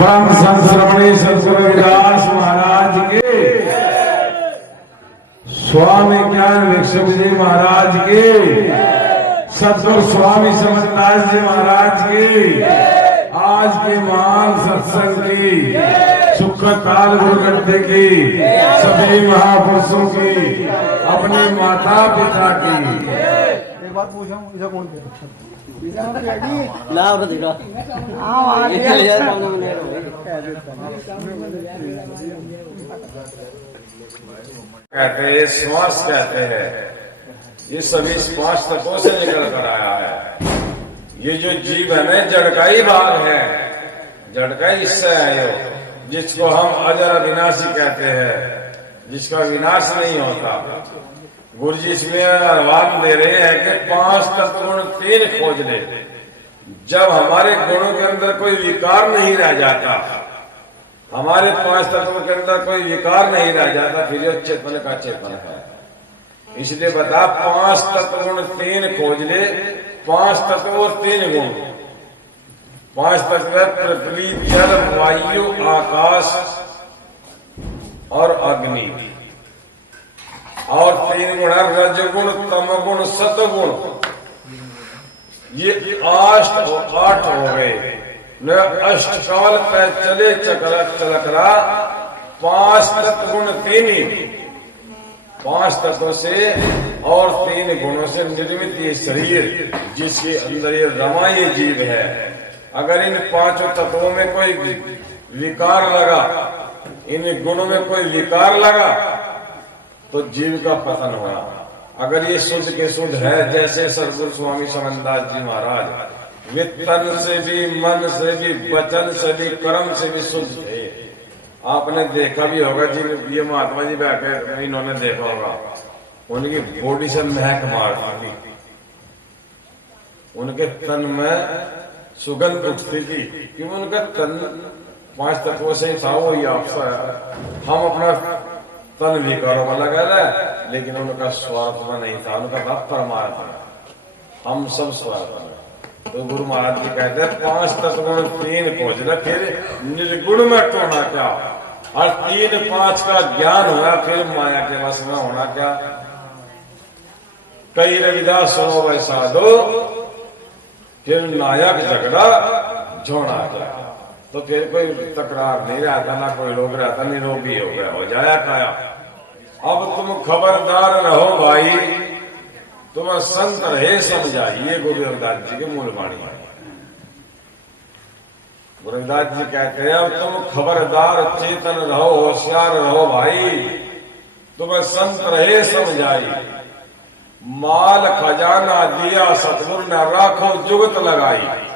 परम संत श्रमणी सतगुरु रविदास महाराज के, स्वामी ज्ञान भिक्षु जी महाराज के, सतगुरु स्वामी समरदास जी महाराज की, आज के महान सत्संग की, सुखताल गुरुगद्दे की, सभी महापुरुषों की, अपने माता पिता की। एक बात पूछा, इसे कौन कहता है? कहते हैं श्वास कहते हैं, ये सभी श्वास तत्वों से निकल कर आया है। ये जो जीव है ना, जड़ का ही भाग है, जड़ का ही हिस्सा है यो, जिसको हम अजर अविनाशी कहते हैं, जिसका विनाश नहीं होता। गुरु जी इसमें आह्वान दे रहे हैं कि 5 तत्व 3 खोज ले। जब हमारे गुणों के अंदर कोई विकार नहीं रह जाता, हमारे 5 तत्वों के अंदर कोई विकार नहीं रह जाता, फिर ये चेतन का चेतन है। इसलिए बता 5 तत्व 3 खोज ले। 5 तत्व 3 गुण। 5 तत्व पृथ्वी, जल, वायु, आकाश और अग्नि। और 3 गुण है रजगुण, तमगुण, सतगुण। ये 8 हो गए। न अष्टकाल पे चले चलकरा 5 तत्व गुण 3 ही। 5 तत्वों से और 3 गुणों से निर्मित ये शरीर, जिसके अंदर ये रमा ये जीव है। अगर इन 5 तत्वों में कोई विकार लगा, इन गुणों में कोई विकार लगा, तो जीव का पतन होगा। अगर ये शुद्ध के शुद्ध है, जैसे सदगुरु स्वामी समरदास जी महाराज वे तन से भी, मन से भी, वचन से भी, कर्म से भी शुद्ध थे। आपने देखा भी होगा, जिन ये महात्मा जी बैठे, इन्होंने देखा होगा, उनकी बॉडी से महक मारती थी, उनके तन में सुगंध उठती थी, क्योंकि उनका तन 5 तत्वों से था। वही आपसा हम अपना तन विकारों में लगा रहे, लेकिन उनका स्वार्थ में नहीं था, उनका था परमात्मा। हम सब स्वार्थ में। तो गुरु महाराज जी कहते हैं 5 तत्व 3 खोज ले, फिर निर्गुण में टोना क्या, और 3-5 का ज्ञान हुआ, फिर माया के वश में होना क्या। कई रविदास सुनो वैसा दो, फिर नायक झगड़ा झोना क्या। तो फिर कोई तकरार नहीं रहता, ना कोई रोग रहता, निरोगी हो गया, हो जाया काया। अब तुम खबरदार रहो भाई, तुम संत रहे समझाइए। गुरु रविदास जी के मूल वाणी है। गुरु रविदास जी कहते हैं, अब तुम खबरदार चेतन रहो, होशियार रहो भाई, तुम संत रहे समझाई। माल खजाना दिया सतगुरु ने, राखो जुगत लगाई।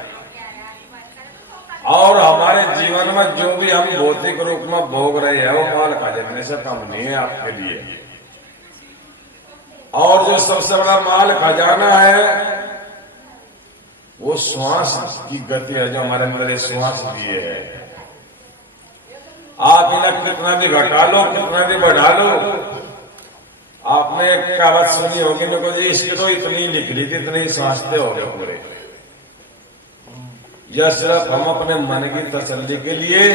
और हमारे जीवन में जो भी हम भौतिक रूप में भोग रहे हैं, वो माल खजाने से कम नहीं है आपके लिए। और जो सबसे बड़ा माल खजाना है, वो श्वास की गति है, जो हमारे अंदर ये श्वास दिए है। आप इन्हें कितना भी घटा लो, कितना भी बढ़ा लो। आपने एक कहावत सुनी होगी, मेरे को जी इसकी तो इतनी लिख ली थी, इतनी सांसते हो गए पूरे। यह सिर्फ हम अपने मन की तसल्ली के लिए,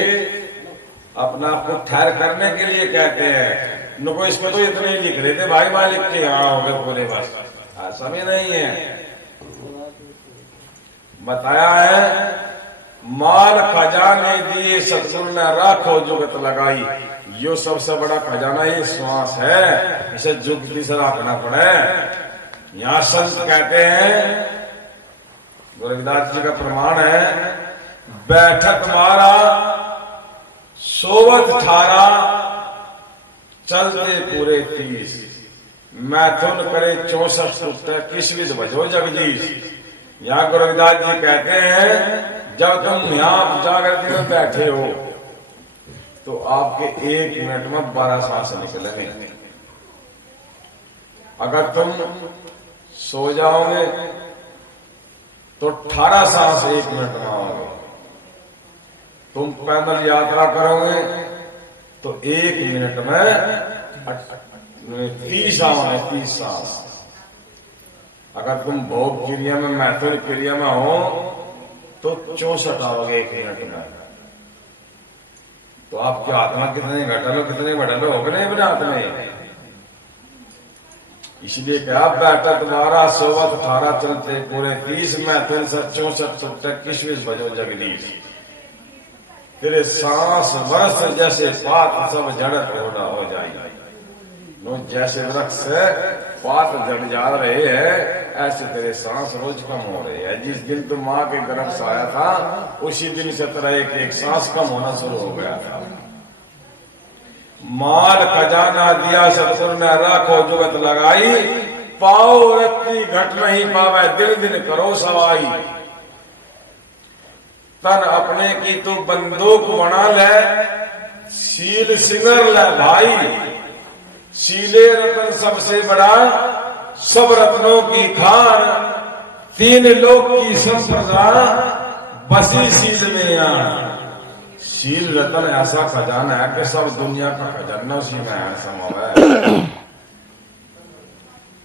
अपना आप को ठहर करने के लिए कहते हैं। नको इसमें तो इतने लिख रहे थे भाई, मालिक के यहाँ हो गए पूरे, बस ऐसा भी नहीं है। बताया है, माल खजाने दिए सतगुरु ने, राखो जुगत लगाई। यो सबसे बड़ा खजाना ये श्वास है, इसे जुगती से रखना पड़े। यहाँ संत कहते हैं, गुरु रविदास जी का प्रमाण है, बैठक मारा सोवत 18, चलते पूरे 30, मैथुन करे 64 सुत्ते, किस विध भजो जगदीश। यहाँ गुरु रविदास जी कहते हैं, जब तुम यहाँ जागृति में बैठे हो, तो आपके 1 मिनट में 12 सांस निकलेंगे। अगर तुम सो जाओगे तो 18 सांस 1 मिनट में आओगे। तुम पैदल यात्रा करोगे तो 1 मिनट में 30 आओगे, 30 सांस। अगर तुम भोग क्रिया में, मैथुन क्रिया में हो, तो 64 आओगे 1 मिनट में। तो आपकी आत्मा कितने घटलो कितने बढ़लो होगने बना में। इसलिए क्या बैठक 12 सोवत 18 चलते पूरे 30 में 364 21 बजो जगदीश। तेरे सांस वर्ष जैसे पात सब जड़त होना हो जाएगा। नो जैसे वृक्ष से पात जड़ जा रहे हैं ऐसे तेरे सांस रोज कम हो रहे हैं। जिस दिन तुम माँ के गर्भ से आया था उसी दिन से तेरा एक सांस कम होना शुरू हो गया था। माल खजाना दिया सतगुरु ने राखो जुगत लगाई। पाओ रत्ती घट नहीं पावे दिन दिन करो सवाई। तन अपने की तो बंदूक बना ले शील सिंगर ले भाई। शीले रतन सबसे बड़ा सब रत्नों की खान। 3 लोक की संप्रदा बसी शील में यार। शील रतन ऐसा खजाना है कि सब दुनिया का खजाना उसी में है समाया है।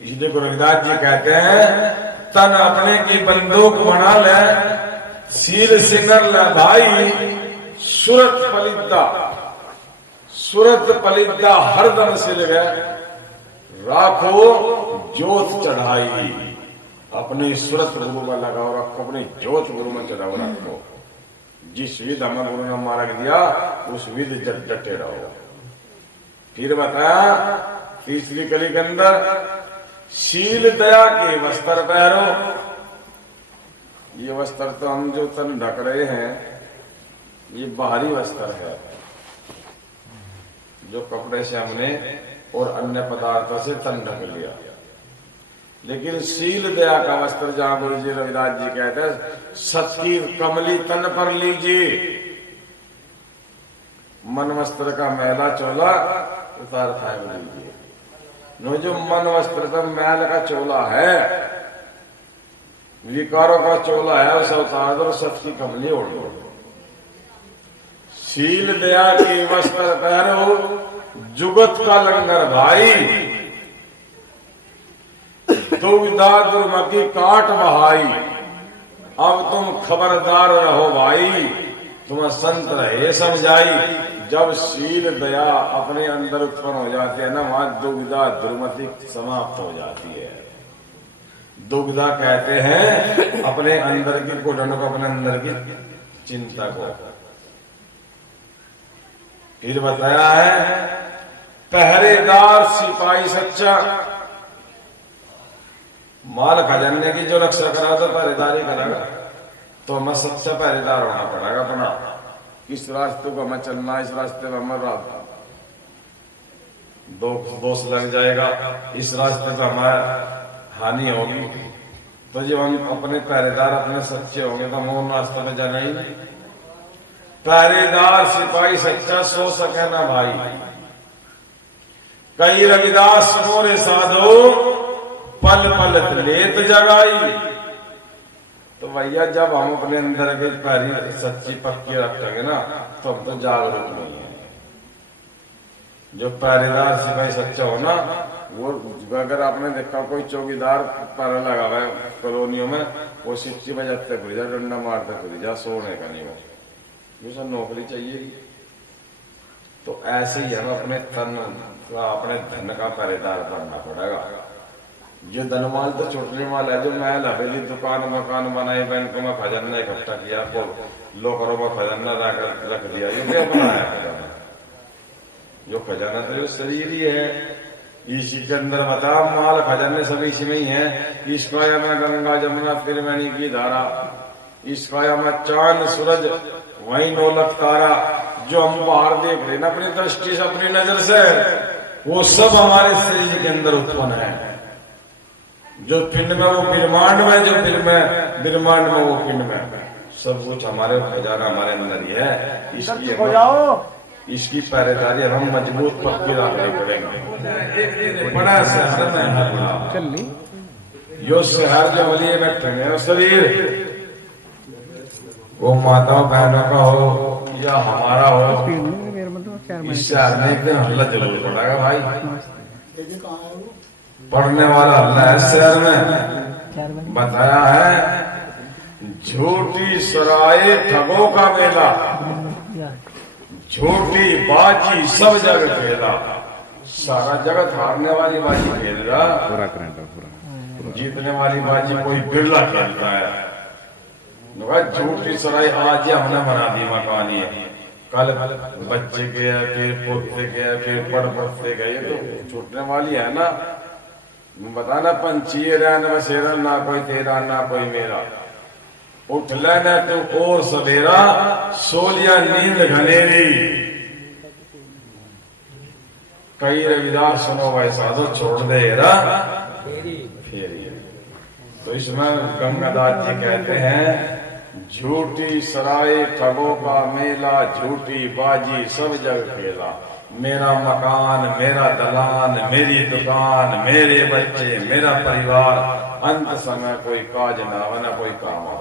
इसलिए गुरु रविदास जी कहते हैं तन अपने की बंदूक बना ले शील सिंगर ले भाई। सूरत पलिद्दा हरदम सिल गए राखो जोत चढ़ाई। अपनी सूरत गुरु में लगाओ रखो अपनी जोत गुरु में चढ़ाओ रखो। जिस विध हमें गुरु ने मार्ग दिया उस विध डटे रहो। फिर बताया तीसरी कली के अंदर शील दया के वस्त्र पहरो। ये वस्त्र तो हम जो तन ढक रहे हैं ये बाहरी वस्त्र है जो कपड़े से हमने और अन्य पदार्थों से तन ढक लिया। लेकिन शील दया का वस्त्र जहां गुरु जी रविदास जी कहते हैं सत्य कमली तन पर लीजिए। मन वस्त्र का मैला चोला उतार फेंक लीजिए। नो जो मन वस्त्र का मैल का चोला है विकारों का चोला है उसे उतार दो सत्य की कमली ओढ़ दो। शील दया के वस्त्र पहरो जुगत का लंगर भाई। दुविधा दुर्मति काट बहाई। अब तुम खबरदार रहो भाई तुम संत रहे समझाई। जब शील दया अपने अंदर उत्पन्न हो जाती है ना वहां दुविधा दुर्मति समाप्त हो जाती है। दुविधा कहते हैं अपने अंदर की घुटन को अपने अंदर की चिंता को। फिर बताया है पहरेदार सिपाही सच्चा। माल खजाने की जो रक्षा करा तो पहरेदारी करेगा तो हमें सच्चा पहरेदार होना पड़ेगा अपना। किस रास्ते को हमें चलना इस रास्ते में हमें दोष लग जाएगा इस रास्ते पर हमारी हानि होगी। तो जब हम अपने पहरेदार अपने सच्चे होंगे तो हम उन रास्ते में जाना ही नहीं। पहरेदार सिपाही सच्चा सो सके ना भाई। कई रविदास मोरे साधो पल पल लेत जगाई। तो भैया जब हम अपने अंदर के पहली सच्ची पक्की रखेंगे ना तो हम तो जागरूक नहीं है। जो पहरेदार सिपाही सच्चा हो ना वो अगर आपने देखा कोई चौकीदार पहरा लगा हुआ है कॉलोनियों में वो सिक्की बजाते खुल जा डंडा मारते खुल जा सोने का नहीं हो सब नौकरी चाहिए। तो ऐसे ही हम अपने तन का अपने धन का पहरेदार बनना पड़ेगा। ये धनमाल तो छोटने माल है जो महल हवेली दुकान मकान बनाए बैंकों में खजाना इकट्ठा किया लोकरों में खजाना रख दिया। ये क्या बनाया खजाना? जो खजाना तो जो शरीर ही है। इसी के अंदर बता माल खजाने सब इसी में ही है। इस काया में गंगा जमुना त्रिवेणी की धारा। इस काया में चांद सूरज वही 9 लाख तारा जो हम बाहर देख रहे ना अपनी दृष्टि से अपनी नजर से वो सब हमारे शरीर के अंदर उत्पन्न है। जो पिंड में वो ब्रह्मांड में जो ब्रह्मांड में वो पिंड में सब कुछ हमारे खजाना हमारे अंदर ही है। इसकी पहरेदारी हम मजबूत पक्की रखनी पड़ेगी। बड़ा शहर है यो शहर जो वली बैठे हैं शरीर वो माताओं बहनों का हो या हमारा हो इस शहर में एकदम हल्ला जरूर पड़ेगा भाई। पढ़ने वाला हल्ला है शहर में। बताया है झूठी सराय ठगों का मेला। झूठी बाजी सब जगह खेला, सारा जगत हारने वाली बाजी खेल रहा, पूरा करंट है पूरा। जीतने वाली बाजी कोई बिरला खेलता है। झूठी सराय आज हमने बना दी मकानी है, कल बच्चे के फिर पोते के फिर पड़ पड़ते गए, तो छूटने वाली है ना। बताना पंछी रहन बसेरा, ना कोई तेरा ना कोई मेरा, उठ लेना तो और सवेरा, सोलिया नींद घनेरी। कई रविदास सुनो भाई साधो छोड़ दे रा फेरी। तो इसमें गंगादास जी कहते हैं, झूठी सराय ठगों का मेला, झूठी बाजी सब जग खेला। मेरा मकान, मेरा दलान, मेरी दुकान, मेरे बच्चे, मेरा परिवार, अंत समय कोई काज ना हो, ना कोई काम आ।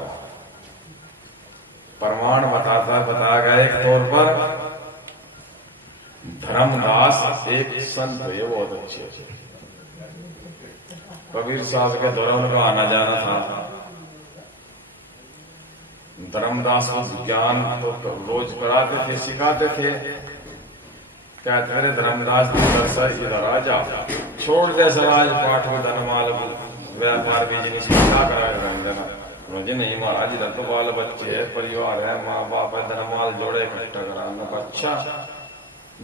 प्रमाण बताया गया एक तौर पर, धर्मदास एक संत है बहुत अच्छे, कबीर साहब के दौरान उनका आना जाना था। धर्मदास को ज्ञान तो रोज कराते थे, सिखाते थे। कहते थे धर्मदास जी इधर आ जा, छोड़ दे सराज पाठ को धनमाल व्यापार बिजनेस क्या कराएगा। मुझे नहीं महाराज, इधर तो बाल बच्चे है, परिवार है, माँ बाप है, धनमाल जोड़े इकट्ठा कराना। अच्छा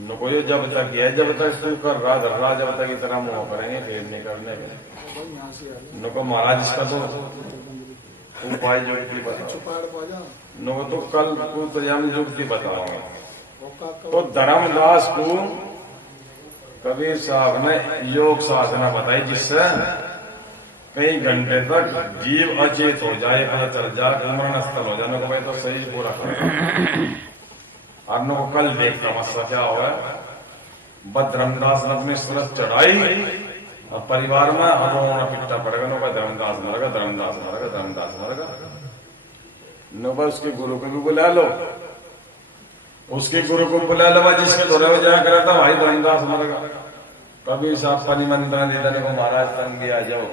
नको, ये जब तक है, जब तक तू कर रहा धर रहा, जब तक इतना मुंह करेंगे फिर नहीं करने में। नको महाराज इसका तो उपाय जुगती बताओ, नको तो कल को तो हम जुगती बताओगे। तो धर्मदास को कबीर साहब ने योग साधना बताई, जिससे कई घंटे तक जीव अचेत हो जाए, पता चल जाए, मरण स्थल हो जाने को भाई तो सही पूरा कर। और को कल देख समस्या क्या हुआ, धर्मदास ने अपनी सूरत चढ़ाई और परिवार में रोना पिट्टा पड़ेगा, नो धर्मदास मरेगा, धर्मदास मरेगा, धर्मदास मरेगा। नो उसके गुरु को भी बुला लो, उसके गुरु को बुला लो, जिसके दौरे में जाया करा था भाई धर्मदास मरेगा। कभी साहब पानी मंदिर दे देने को महाराज तंग आ जाओ,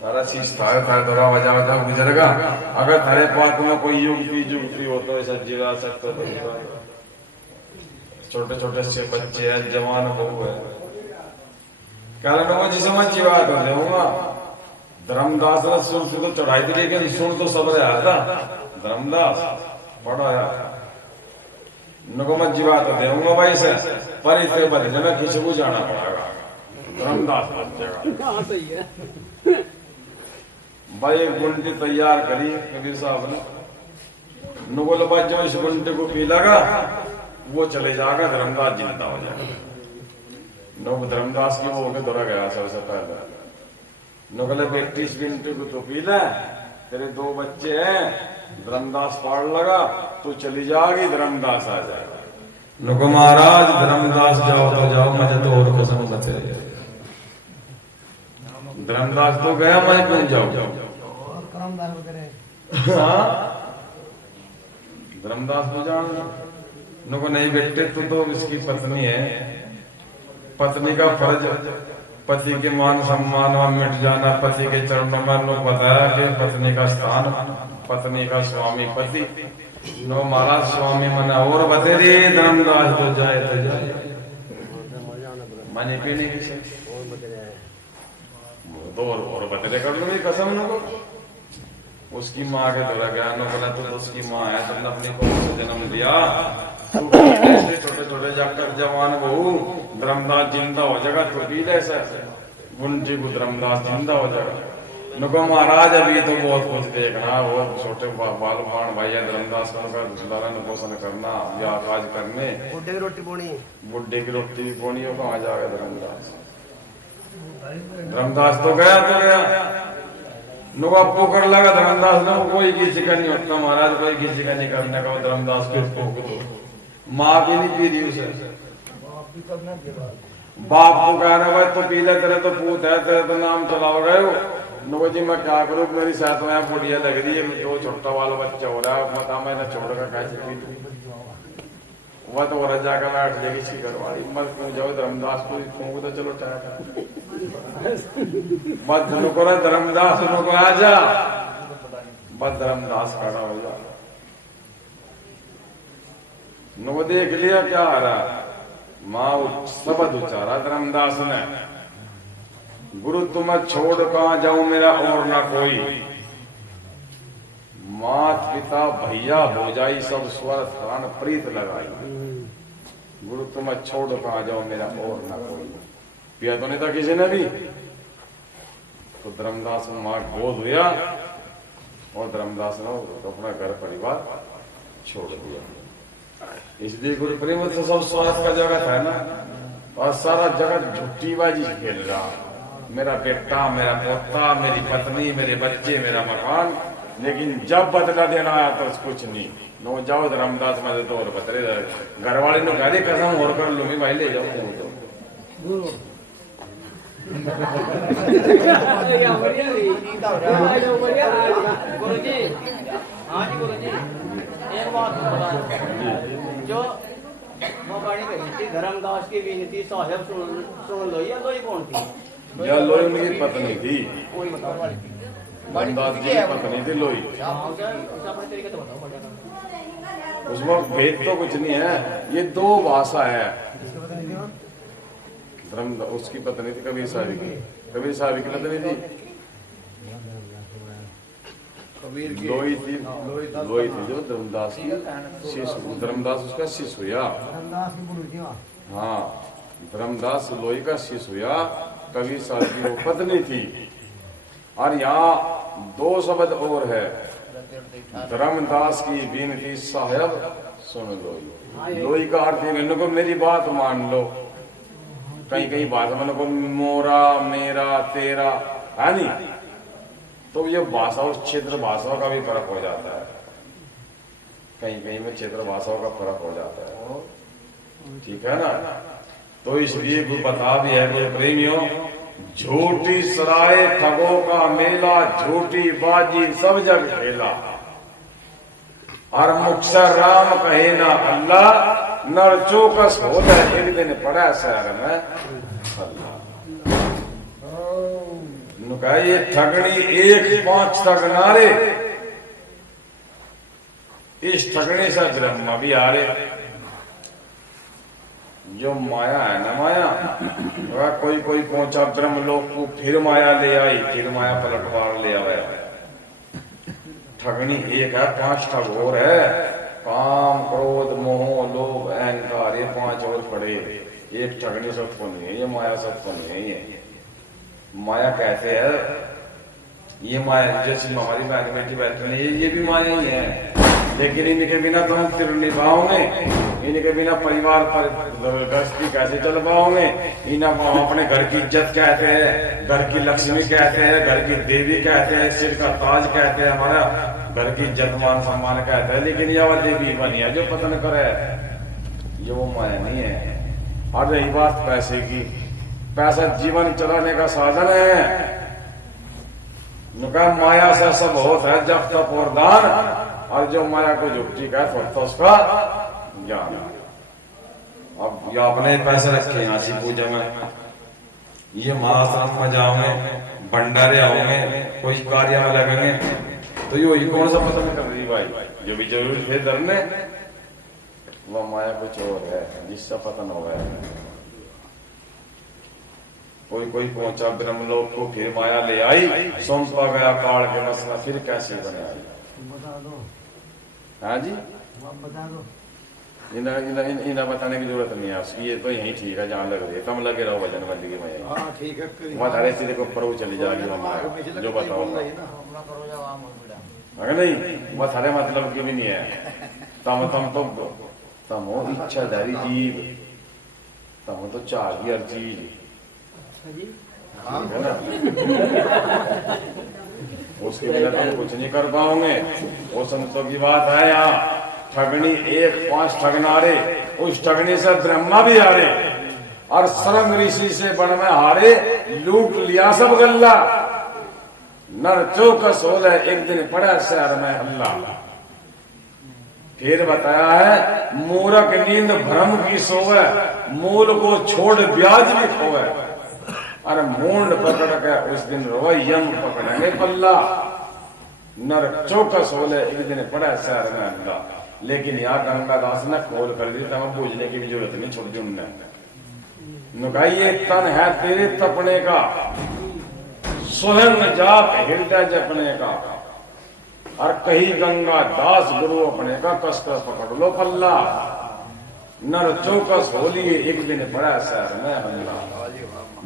तारा शीश था दौरा वजा वजा गुजरेगा। अगर थारे पाक में कोई युक्ति हो तो ऐसा जिला सकते तो छोटे छोटे से बच्चे हैं, जवान बहू है, कारण वो जिसे मैं जीवा कर दूंगा। धर्मदास ने सुर तो चढ़ाई थी, लेकिन सुर तो सब रहा था, धर्मदास बड़ा है नको मत जीवा तो दूंगा भाई से, पर इतने बदले में खुशबू जाना पड़ेगा, धर्मदास बच जाएगा। भाई एक गुंटी तैयार करी कबीर साहब ने, नुगल बात जो इस गुंटे को पी लगा वो चले जाएगा, धर्मदास जिंदा हो जाएगा। नुग धर्मदास की वो होकर दौड़ा गया सबसे पहले, नुगले बेटी इस गुंटे को तो पी ले, तेरे दो बच्चे हैं, धर्मदास पाड़ लगा, तू चली जाएगी, धर्मदास आ जाएगा। नुगो महाराज धर्मदास जाओ तो जाओ, मुझे तो और कसम बचे। धर्मदास तो गया, मैं क्यों जाऊं। हाँ धर्मदास को जान नको नहीं बेटे, तो इसकी पत्नी है, पत्नी का फर्ज पति के मान सम्मान में मिट जाना, पति के चरणों में लोग बताया कि पत्नी का स्थान, पत्नी का स्वामी पति। नो महाराज स्वामी मना और बते रे, धर्मदास तो जाए तो जाए, मनी पीने की तो और बतेरे कर लूंगी कसम नको। उसकी माँ के द्वारा गया नो बोला, तो उसकी माँ है, तुमने अपनी को जन्म दिया, छोटे छोटे जाकर जवान बहू, धर्मदास जिंदा हो जाएगा, तो पी ले गुंजी को धर्मदास जिंदा हो जाएगा। नुको महाराज अभी तो बहुत कुछ देखना, बहुत छोटे बाल बाण भाई धर्मदास का पोषण करना या काज करने, बुढ़े की रोटी पोनी, बुढ़े की रोटी भी पोनी हो, कहाँ जाएगा धर्मदास। धर्मदास तो गया नुका पोकर लगा, धर्मदास ने कोई किसी का नहीं उठना महाराज, कोई किसी का नहीं करने का, धर्मदास को माँ भी नहीं पी रही उसे, बाप को कहना भाई तो पी ले, तेरे तो पूत है, तेरे तो नाम चलाओ गए हो। नुको जी मैं क्या करूँ, मेरी साथ में बुढ़िया लग रही है, दो छोटा वाला बच्चा हो रहा है, बता मैं छोड़कर कैसे पी, वह तो रजा का बैठ जाएगी इसकी करवाई, मत क्यों जाओ, धर्मदास को फूंक तो चलो चाहे मत नुको ना, धर्मदास नुको आ जा, बस धर्मदास खड़ा हो जा। नो देख लिया क्या आ रहा, माँ शब्द उचारा धर्मदास ने, गुरु तुम छोड़ कहाँ जाऊं मेरा और ना कोई, मात पिता भैया भोजाई सब स्वर्थ प्राण प्रीत लगाई, गुरु तुम छोड़ कहाँ जाओ मेरा और ना कोई। पिया तो नहीं था किसी ने भी, तो धर्मदास ने मां गोद लिया और धर्मदास ने अपना घर परिवार छोड़ दिया। इसलिए गुरु प्रेम से सब स्वार्थ का जगत है ना, और सारा जगत झूठीबाजी खेल रहा, मेरा बेटा मेरा पोता मेरी पत्नी मेरे बच्चे मेरा मकान, लेकिन जब बदला देना आया तो कुछ नहीं। नो जाओ धर्मदास में तो और बतरे घर वाले ने कहा कसम और कर लूंगी भाई ले जाओ तो गुरुजी, हाँ जी गुरुजी, एक बात जो वो गाड़ी कही थी धर्मदास की विनती साहेब सुन लो, या लोई कौन थी? या लोई उनकी पत्नी थी, कोई बताओ वाली थी, धर्मदास जी की पत्नी थी लोई। अपने तरीके तो बताओ। उसमें भेद तो कुछ नहीं है, ये दो भाषा है। धर्म उसकी पत्नी थी कबीर साहब की, कबीर साहब की पत्नी थी लोई थी, लोई थी जो धर्मदास की शिष्य, धर्मदास उसका शिष्य हुआ। हाँ, धर्मदास लोई का शिष्य हुआ, कबीर साहब की वो पत्नी थी। और यहाँ दो शब्द और है, धर्मदास की विनती साहेब सुन लो। लोई का अर्थ है को मेरी बात मान लो, कहीं कहीं बात मन को मोरा मेरा तेरा है नहीं, तो ये भाषा और क्षेत्र भाषाओं का भी फर्क हो जाता है, कहीं कहीं में क्षेत्र भाषाओं का फर्क हो जाता है, ठीक है ना। तो इसलिए बता भी है गुरु प्रेमियों, झूठी सराय ठगों का मेला, झूठी बाजी सब जग खेला, और मुख से राम कहे ना अल्लाह, नर चौकस हो जाए एक दिन पड़ा शहर में अल्लाह। ये ठगनी 1-5 ठगनारे, इस ठगने से ब्रह्मा भी आ रहे। जो माया है ना माया, कोई कोई पहुंचा ब्रह्म लोक को, फिर माया ले आई, फिर माया पलटवार ले आया। ठगनी एक है, 5 ठग और है, काम क्रोध मोह लोभ अहंकार, ये 5 और पड़े। एक ठगनी सबको नहीं है, ये माया सबको नहीं है। माया कहते हैं, ये माया जैसी हमारी बहन बेटी बैठे हैं, ये भी माया ही है, लेकिन इनके बिना तो हम फिर नहीं पाओगे, इनके बिना परिवार पर गृहस्थी कैसे चल पाओगे। इन्हें अपने घर की इज्जत कहते हैं, घर की लक्ष्मी कहते हैं, घर की देवी कहते हैं, सिर का ताज कहते हैं, हमारा घर की इज्जत मान सम्मान कहते हैं, लेकिन यह देवी बनी है जो पतन करे, ये वो माया नहीं है। और रही बात पैसे की, पैसा जीवन चलाने का साधन है, माया से सब होता है जब तक और दान, और जो माया को झुकती का तो उसका ज्ञान। अब ये अपने पैसे रखे यहाँ सी पूजा में, ये महाश्रम में जाओगे, भंडारे आओगे, कोई कार्य में लगेंगे, तो ये कौन सा पसंद कर रही भाई, जो भी जरूरी थे धरने, वह माया कुछ और है जिससे पतन हो गया। कोई कोई पहुंचा ब्रह्मलोक को, फिर माया ले आई, सौंपा गया काल के मसला, फिर कैसे बने आई। हाँ जी, इन्हें बताने की जरूरत नहीं है, ये तो यही ठीक है, जहाँ लग रही है तम लगे रहो भजन बंदगी में, ठीक है। वहाँ धारे सीधे को प्रभु चली जाएगी, जो बताओ अगर नहीं वह थारे मतलब की भी नहीं है। तम तो तमो इच्छाधारी जीव, तम तो चाहिए हर चीज है ना, उसके बिना तुम कुछ नहीं कर पाओगे। वो संतों की बात है। यहाँ ठगनी 1-5 ठगनारे, उस ठगनी से ब्रह्मा भी हारे, और सरंग ऋषि से बन में हारे, लूट लिया सब गल्ला, नर चौकस हो गए, एक दिन पड़ा शहर में हल्ला। फिर बताया है, मूरख नींद भ्रम की सोवे, मूल को छोड़ ब्याज भी खोवे, अरे मूंड पकड़ के उस दिन रोए, यम पकड़ेंगे पल्ला, नर चौकस हो गए, एक दिन पड़ा शहर में हल्ला। लेकिन यहाँ गंगादास ने खोल कर दी, तब पूजने की भी जरूरत नहीं, छोड़ दी उनने। नुकाई ये तन है तेरे तपने का, स्वयं जाप हृदय जपने का, और कहीं गंगा दास गुरु अपने का, कसकर पकड़ लो पल्ला, नर चौकस होली एक दिन पड़ा शहर में हल्ला।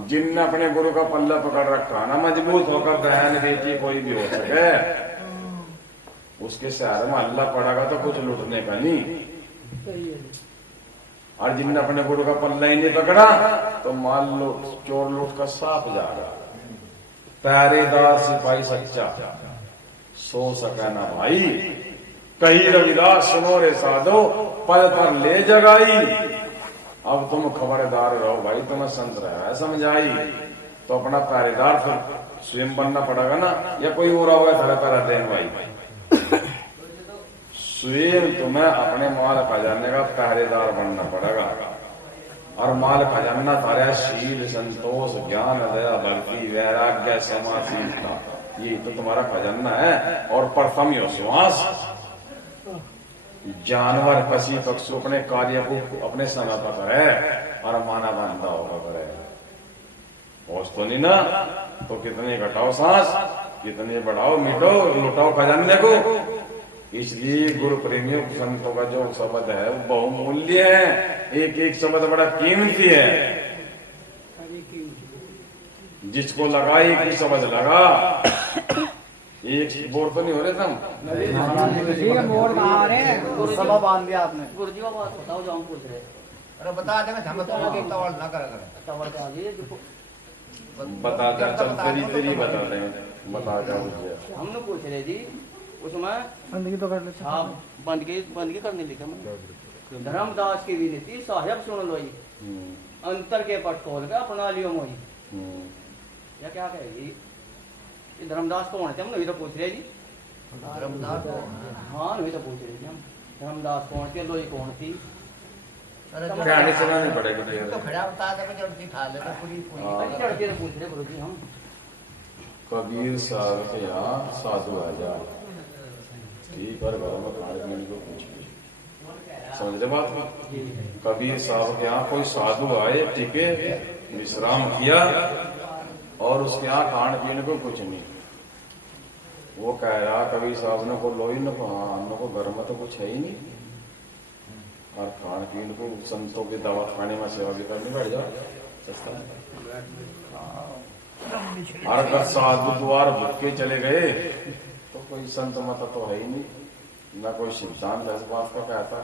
जिनने अपने गुरु का पल्ला पकड़ रखा ना, मजबूत होकर बहन बेटी कोई भी हो सके, उसके शहर में हल्ला पड़ेगा तो कुछ लूटने का नहीं। और जिनने अपने गुरु का पल्ला ही नहीं पकड़ा तो माल लूट चोर लूट का साफ जाएगा। पहरेदार सिपाही सच्चा सो सका ना भाई, कही रविदास सुनो रे साधो, पल पर ले जगाई। अब तुम खबरदार रहो भाई, तुम्हें संत रहा है समझाई, तो अपना पहरेदार फिर स्वयं बनना पड़ेगा ना, या कोई और होगा थारा पहरा देन भाई। स्वयं तुम्हें अपने माल खजाने का पहरेदार बनना पड़ेगा, और माल खजाना थारा शील संतोष ज्ञान दया भक्ति वैराग्य समाशीलता, ये तो तुम्हारा खजाना है। और प्रथम यो श्वास, जानवर पशु पक्षी अपने कार्य को अपने समय पर करे, और माना बंदा होगा करे। होश तो नहीं ना, तो कितने घटाओ सांस, कितने बढ़ाओ मिटो लुटाओ खजाने को। इसलिए गुरु प्रेमियों संतों का जो शब्द है वो बहुमूल्य है, एक एक शब्द बड़ा कीमती है। जिसको लगा एक ही शब्द लगा, एक बोर तो नहीं हो रहे तुम, सभा बांध दिया आपने। गुरुजी का बात बताओ, जाऊं पूछ रहे। अरे बता दे, मैं हम तो तवड़ ना कर तवड़ के आगे बता दे, चल तेरी तेरी बता दे, बता जाओ। हमने पूछ रहे जी, उसमें बंदगी तो कर ले। आप बंदगी करने लिखा मैंने। धर्मदास की विनती साहेब सुन लो, अंतर के पट खोल के अपना लियो मोई। या क्या कहेगी ये धर्मदास कौन थे, हम नहीं तो पूछ रहे जी। धर्मदास हाँ नहीं तो पूछ रहे जी हम, धर्मदास कौन थी, लोई कौन थी। कहानी सुनानी पड़ेगी तो खड़ा बता दे, जब दिखा ले तो पूरी पूरी चढ़ते तो पूछ रहे गुरु जी हम। कबीर साहब के यहाँ साधु आ जाए, ठीक, और घर में खाने पीने को पूछ ली, समझ रहे बात में। कबीर साहब के यहाँ कोई साधु आए, टिके, विश्राम किया, और उसके यहाँ खाने पीने को कुछ नहीं। वो कह रहा कबीर साहब ने को लोई न को, हाँ हम को घर में तो कुछ है ही नहीं, और खाने पीने को संतों के दवा खाने में सेवा भी करनी पड़ जाए सस्ता। और अगर साधु द्वार भुक्के चले गए तो कोई संत मत तो है ही नहीं, न कोई सिद्धांत इस बात का कहता,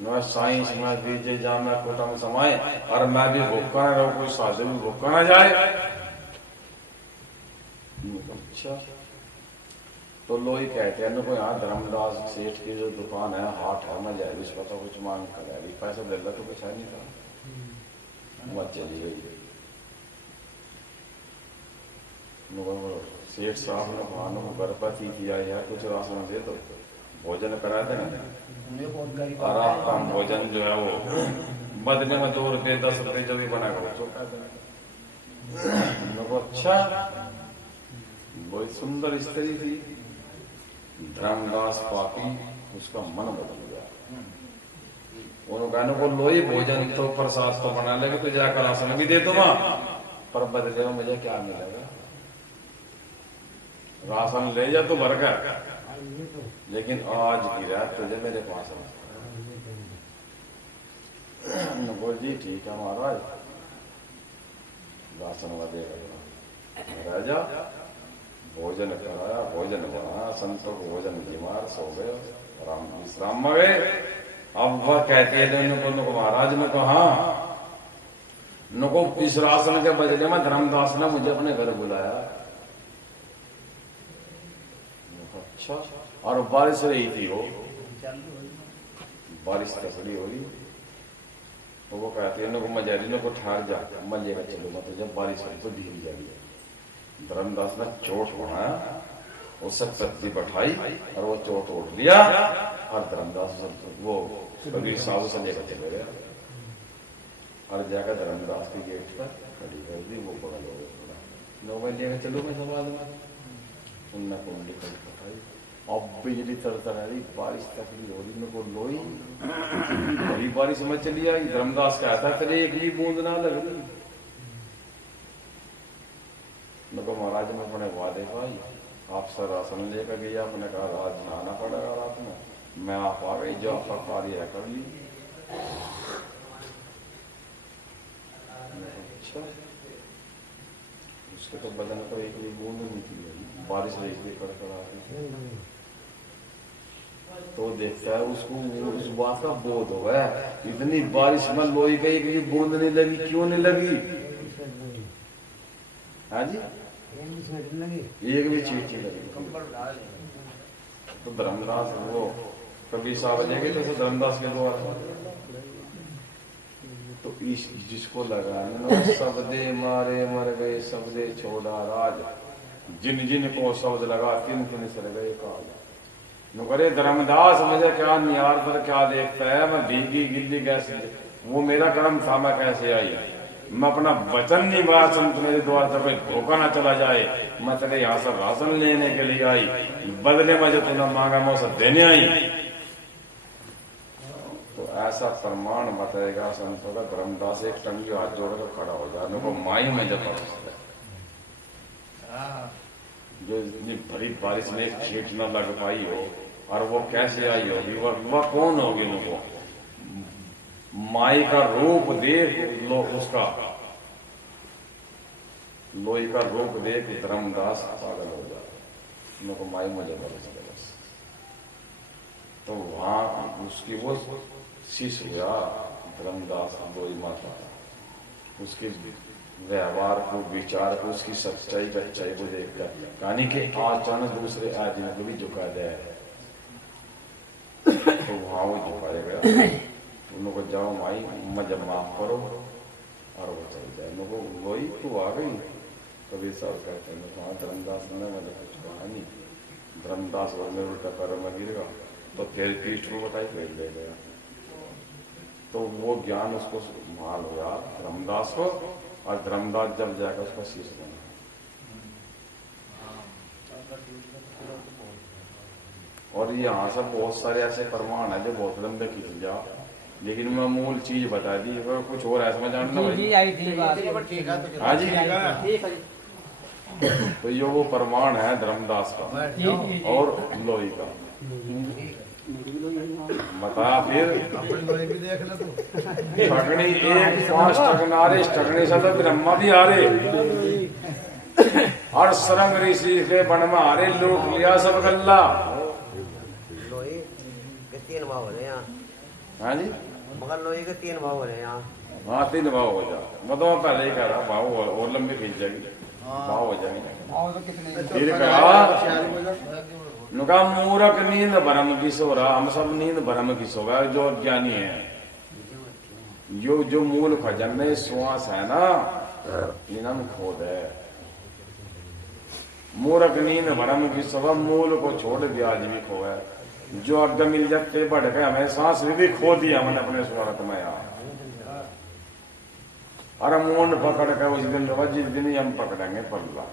न साइंस में बीजे जा मैं कोटा में समाये, और मैं भी भूखा न रहूं, कोई साधु भी भूखा न जाए। अच्छा, तो लोग कहते हैं कोई यहाँ धर्मदास सेठ की जो दुकान है, हाट है, मैं जाएगी, उसका तो कुछ मांग करेगी, पैसा दे ला तो कुछ है नहीं था, मत चली गई। सेठ साहब ने भानु को गर्भवती किया है, कुछ राशन दे दो, भोजन करा देना, और आपका भोजन जो है वो बदले में 2 रुपये 10 रुपये जो भी बना कर। अच्छा, बहुत सुंदर स्त्री थी, धर्मदास पापी, उसका मन बदल गया। उन्होंने कहने को लोई भोजन तो प्रसाद तो बना लेंगे, तो जाकर राशन भी दे दूंगा, पर बदले में मुझे क्या मिलेगा। राशन ले जा तो भरकर, लेकिन आज की रात तुझे मेरे पास बोल जी ठीक है महाराज, राशन का देगा राजा। भोजन कराया, भोजन बनाया, संतों को भोजन बीमार सो गए, राम विश्राम में गए। अब वह कहते हैं नुको महाराज ने कहा, नुको इस राशन के बदले में धर्मदास ने मुझे अपने घर बुलाया। अच्छा, और बारिश रही थी, वो बारिश तसली हो रही, तो वो कहते हैं नुको मजारी नुको ठहर जा, मजेगा चलो मत, जब बारिश हुई तो ढील जाएगी। धर्मदास ने चोट बनाया, उससे पत्ती बैठाई, और वो चोट ओढ़ लिया, और धर्मदास वो कबीर साहब से लेकर चले गया, और जाकर धर्मदास के गेट पर खड़ी कर दी। वो बगल हो गया, 9 बजे लेकर चलो मैं समाज में, उनने कुंडली कर बैठाई, अब बिजली तरतर रही, बारिश तकलीफ हो रही, मेरे को लोई बड़ी बारिश में चली आई। धर्मदास कहता तेरे एक भी बूंद ना लग रही। मेरे को महाराज में अपने वादे भाई आपसे राशन लेकर गया, अपने कहा रात नहाना पड़ेगा रात में, मैं आप आ गई, जो आपका कार्य है कर ली। अच्छा, उसके तो बदन पर एक भी बूंद नहीं थी, बारिश रही कड़कड़ाती। तो देखता है उसको उस बात का बोध हो गया, इतनी बारिश में लोई का एक भी बूंद नहीं लगी, क्यों नहीं लगी? हाँ जी, एक भी चीज नहीं लगी। तो धर्मदास वो कभी साहब जाएंगे तो धर्मदास के द्वारा तो इस जिसको लगा सब दे मारे मर गए, सब दे छोड़ा राज, जिन जिन को शब्द लगा तिन तिन सर गए काज। नुकरे धर्मदास मुझे क्या निहार पर क्या देखता है, मैं भीगी गिल्ली कैसे, वो मेरा कर्म था, मैं कैसे आई, मैं अपना वचन नहीं बात संत मेरे द्वार से कोई धोखा ना चला जाए, मैं तेरे यहाँ से राशन लेने के लिए आई, बदले में जो तूने मांगा मैं उसे देने आई। तो ऐसा प्रमाण बताएगा संतों का। धर्मदास एक टंगी हाथ जोड़कर खड़ा हो जाए को माई में जब जो इतनी भरी बारिश में एक छींट न लग पाई हो, और वो कैसे आई होगी, वह कौन होगी? उनको माई का रूप देख लो, उसका लोई का रूप देख धर्मदास पागल हो जाए, उनको माई में जबरदस्त। तो वहां उसकी वो शिष्य हुआ धर्मदास लोई माता, उसके व्यवहार को, विचार को, उसकी सच्चाई का अच्छाई को देखकर कहानी के अचानक दूसरे आदमी को भी झुका दिया है। तो वहां वो झुकाया गया, उनको जाओ माई मुझे माफ करो, और वो चल जाए। उनको वही तू आ गई। कभी साहब कहते हैं वहां धर्मदास ने मुझे कुछ कहा नहीं, धर्मदास और मेरे उल्टा पैर में गिर गया, तो फिर पीठ को बताई फेर ले गया। तो वो ज्ञान उसको माल हुआ धर्मदास को, और धर्मदास जब जाकर उसका शिष्य बना। और यहाँ से बहुत सारे ऐसे प्रमाण है जो बहुत लंबे खींच जा, लेकिन मैं मूल चीज बता दी, कुछ और ऐसा में जानना भाई। हाँ जी, तो ये वो प्रमाण है धर्मदास का और लोई का। बता फिर ठगनी एक 5 ठगनारे, ठगनी से तो ब्रह्मा भी हारे, और सरंग ऋषि के वन में हारे, लूट लिया सब गल्ला। लोही के 3 भाव हो रहे यहाँ। हाँ जी, मगर लोही के 3 भाव हो रहे हैं यहाँ। हाँ 3 भाव हो जा, मतलब पहले ही कह रहा भाव और लंबी खींच जाएगी, भाव हो जाएंगे। फिर कहा नुका मूर्ख नींद भरम की सो रहा, हम सब नींद भरम की सो गए जो अज्ञानी है। जो मूल खजाने श्वास है ना, इनम खोद है। मूर्ख नींद भरम की सो, मूल को छोड़ ब्याज भी खो है। जो अग मिल जाते बढ़ गए, हमें सांस भी खो दिया मैंने अपने स्वार्थ में यार। अरे मूंड पकड़ के उस दिन रहा जिस दिन ही हम पकड़ेंगे पल्ला।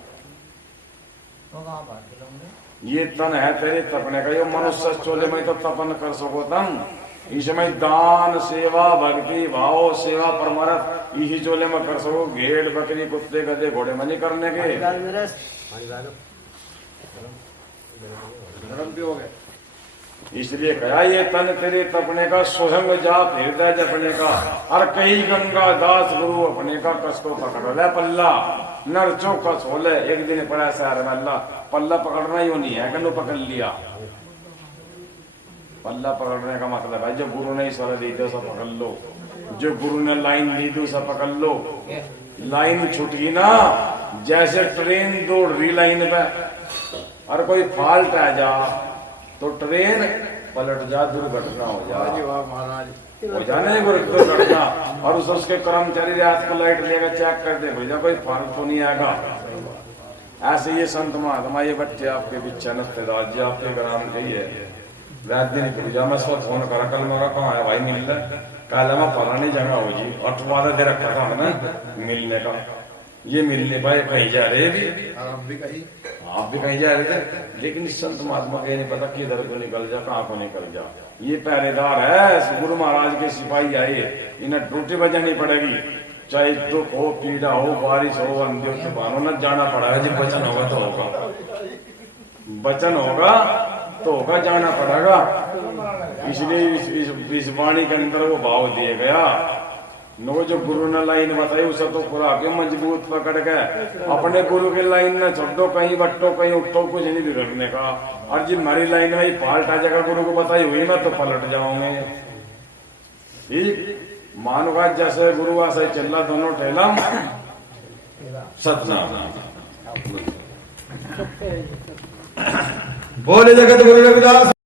ये तन है तेरे तपने का, ये मनुष्य चोले में तो तपन कर सको तुम। इसमें दान सेवा भक्ति भाव सेवा परमारथ यही चोले में कर सको। भेड़ बकरी कुत्ते गधे घोड़े में नहीं करने के। इसलिए कहा ये तन तेरे तपने का, स्वयं जाप हृदय जपने का, और कई गंगा दास गुरु अपने का, कसको पकड़ ले पल्ला नर चौकस हो ले। एक दिन पड़ा शहर में अल्लाह, पल्ला पकड़ना ही नहीं है, कनो पकड़ लिया। पल्ला पकड़ने का मतलब है जो गुरु ने इशारा दी थी उसे पकड़ लो, जो गुरु ने लाइन दी थी उसे पकड़ लो। लाइन छूट गई ना, जैसे ट्रेन दौड़ रही लाइन पे, और कोई फॉल्ट आ जा तो ट्रेन पलट जा, दुर्घटना हो जा, हो जाने दुर्घटना। और उसके कर्मचारी रात को लाइट लेकर चेक कर दे भैया कोई फॉल्ट तो नहीं आएगा। ऐसे ये संत महात्मा ये बच्चे आपके पीछे नस्तेदार जी आपके ग्राम के ही है। रात दिन पूजा में सब फोन करा, कल मेरा कहाँ है भाई मिल रहा, कल मैं फलानी जगह हो जी, 8 वादा दे रखा था ना मिलने का, ये मिलने भाई कहीं जा रहे भी, भी कहीं आप भी कहीं जा रहे थे, लेकिन इस संत महात्मा के नहीं पता किधर को निकल जा, कहाँ को निकल जा। ये पहरेदार है, गुरु महाराज के सिपाही आए, इन्हें ड्यूटी बजानी पड़ेगी, चाहे दुख हो, पीड़ा हो, बारिश हो, अंधी हो, तूफान हो, न जाना पड़ेगा। जब वचन होगा तो होगा, वचन होगा तो होगा, जाना पड़ेगा। इसलिए इस वाणी के अंदर वो भाव दिए गया। नो जो गुरु ने लाइन बताई उसे तो पूरा के मजबूत पकड़ के अपने गुरु की लाइन न छोड़ो, कहीं बट्टो कहीं उठो, कुछ नहीं बिगड़ने का। और जी हमारी लाइन में पाल्टा जगह गुरु को बताई हुई ना तो पलट जाओगे। ठीक मानुगा जैसे गुरु वैसे चल रहा, दोनों ठेला सतना। बोले जगत गुरु रविदास।